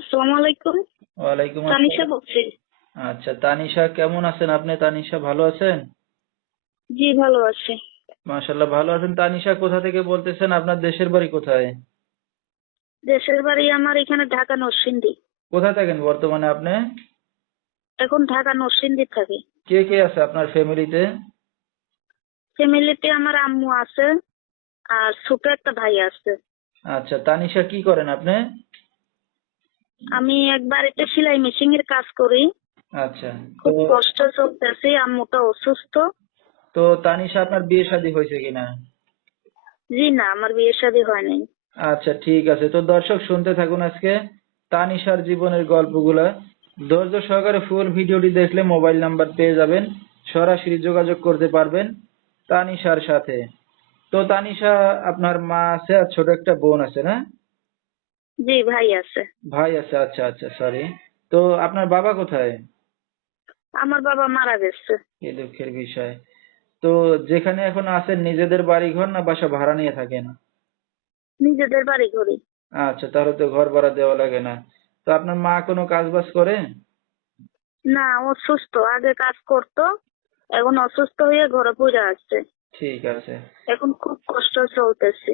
আসসালামু আলাইকুম। ওয়ালাইকুম তানিশা বলছি। আচ্ছা তানিশা কেমন আছেন আপনি? তানিশা ভালো আছেন? জি ভালো আছি। ভালো আছেন। তানিশা কোথা থেকে বলতেছেন? আপনার দেশের বাড়ি কোথায়? দেশের বাড়ি আমার এখানে ঢাকা নরসিংদী। কোথায় থাকেন বর্তমানে আপনি? এখন ঢাকা নরসিংদী থাকি। কে কে আছে আপনার ফ্যামিলিতে? ফ্যামিলিতে আমার আম্মু আছে আর ছোট একটা ভাই আছে। আচ্ছা তানিশা কি করেন আপনি? আমি একবার একটা সেলাই মেশিন এর কাজ করি। আচ্ছা খুব কষ্ট চলতেছে আম্মুটা অসুস্থ। তো তানিশা আপনার বিয়ে শাদী হয়েছে কিনা? জি না আমার বিয়ে শাদী হয় নাই। আচ্ছা ঠিক আছে। তো দর্শক শুনতে থাকুন আজকে তানিশার জীবনের গল্পগুলা। ধৈর্য সহকারে ফুল ভিডিওটি দেখলে মোবাইল নাম্বার পেয়ে যাবেন। সরাসরি যোগাযোগ করতে পারবেন তানিশার সাথে। তো তানিশা আপনার মা আছে আর ছোট একটা বোন আছে না? জি ভাই আছে। ভাই আছে আচ্ছা আচ্ছা সরি তো আপনার বাবা কোথায়? আমার বাবা মারা গেছে। কি দুঃখের বিষয়। তো যেখানে এখন আছেন নিজেদের বাড়ি ঘর না বাসা ভাড়া নিয়ে থাকেন? নিজেদের বাড়ি করি আচ্ছা তাহলে তো ঘর ভাড়া দেওয়া লাগে না। তো আপনার মা কোনো কাজ বাজ করে? না অসুস্থ। আগে কাজ করতো এখন অসুস্থ হয়ে ঘরে পড়ে আছে। ঠিক আছে। এখন খুব কষ্ট চলতেছে।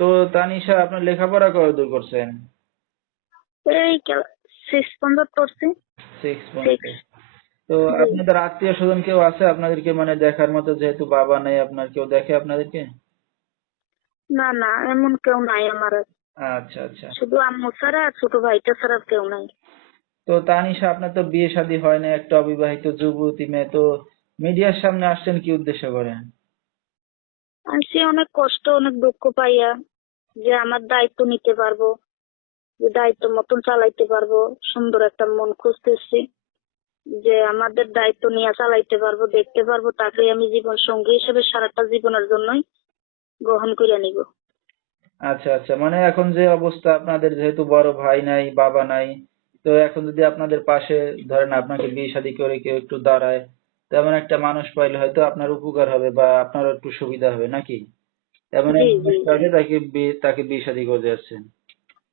তো তানিশা আপনার লেখাপড়া কত দূর করছেন? এই সিক্স পর্যন্ত করছি সিক্স Six. তো আপনাদের আত্মীয় স্বজন কেউ আছে আপনাদেরকে মানে দেখার মতো যেহেতু বাবা নেই আপনার কেউ দেখে আপনাদেরকে? না না এমন কেউ নাই আমার। আচ্ছা আচ্ছা। শুধু আম্মু ছাড়া আর ছোট ভাইটা ছাড়া কেউ নাই। তো তানিশা আপনার তো বিয়ে শাদী হয় না একটা অবিবাহিত যুবতী মেয়ে তো মিডিয়ার সামনে আসছেন কি উদ্দেশ্য করে আমি সে অনেক কষ্ট, অনেক দুঃখ পাইয়া যে আমার দায়িত্ব নিতে পারব, যে দায়িত্ব মতন চালাইতে পারব। সুন্দর একটা মন খুঁজতেছি যে আমাদের দায়িত্ব নিয়ে চালাইতে পারব, দেখতে পারব, তাকে আমি জীবন সঙ্গী হিসেবে সারাটা জীবনের জন্যই গ্রহণ করে নিব। আচ্ছা আচ্ছা। মানে এখন যে অবস্থা, আপনাদের যেহেতু বড় ভাই নাই, বাবা নাই, তো এখন যদি আপনাদের পাশে ধরেন আপনাকে বিয়ে শাদী করে কেউ একটু দাঁড়ায় তেমন একটা মানুষ পাইলে হয়তো আপনার উপকার হবে বা আপনারও একটু সুবিধা হবে নাকি? এক মানুষ পাইলে তাকে বিয়ে তাকে বিয়ে শাদী করে যাচ্ছেন।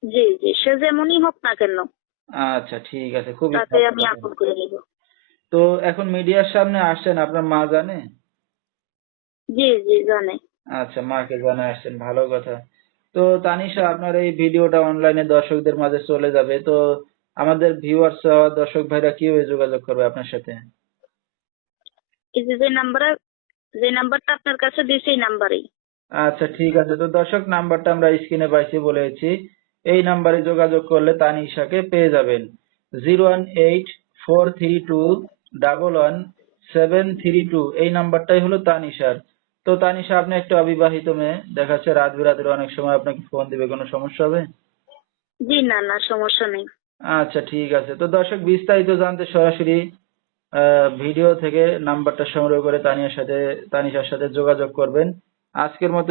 জি জি সে যেমনই হোক না কেন। আচ্ছা ঠিক আছে তাকে আমি আপন করে নিব। তো এখন মিডিয়ার সামনে আসছেন আপনার মা জানে? জি জি জানে। আচ্ছা মাকে জানা আসছেন ভালো কথা। তো তানিশা আপনার এই ভিডিওটা অনলাইনে দর্শকদের মাঝে চলে যাবে। তো আমাদের ভিউয়ার্স দর্শক ভাইরা কীভাবে যোগাযোগ করবে আপনার সাথে? এই যে যে নাম্বারে যে নাম্বারটা আপনার কাছে দিয়েছি এই। নাম্বারেই আচ্ছা ঠিক আছে। তো দর্শক নাম্বারটা আমরা স্ক্রিনে পাইছি বলেছি। এই নাম্বারে যোগাযোগ করলে তানিশাকে পেয়ে যাবেন। Zero one eight four three two double one seven three two. এই নাম্বারটাই হলো তানিশার। তো তানিশা আপনি একটা অবিবাহিত মেয়ে দেখা যাচ্ছে রাত বিরাতের অনেক সময় আপনাকে ফোন দিবে। কোনো সমস্যা হবে? জি না না সমস্যা নেই। আচ্ছা ঠিক আছে। তো দর্শক বিস্তারিত জানতে সরাসরি ভিডিও থেকে নাম্বারটা সংগ্রহ করে তানিয়ার সাথে তানিশার সাথে যোগাযোগ করবেন। আজকের মতো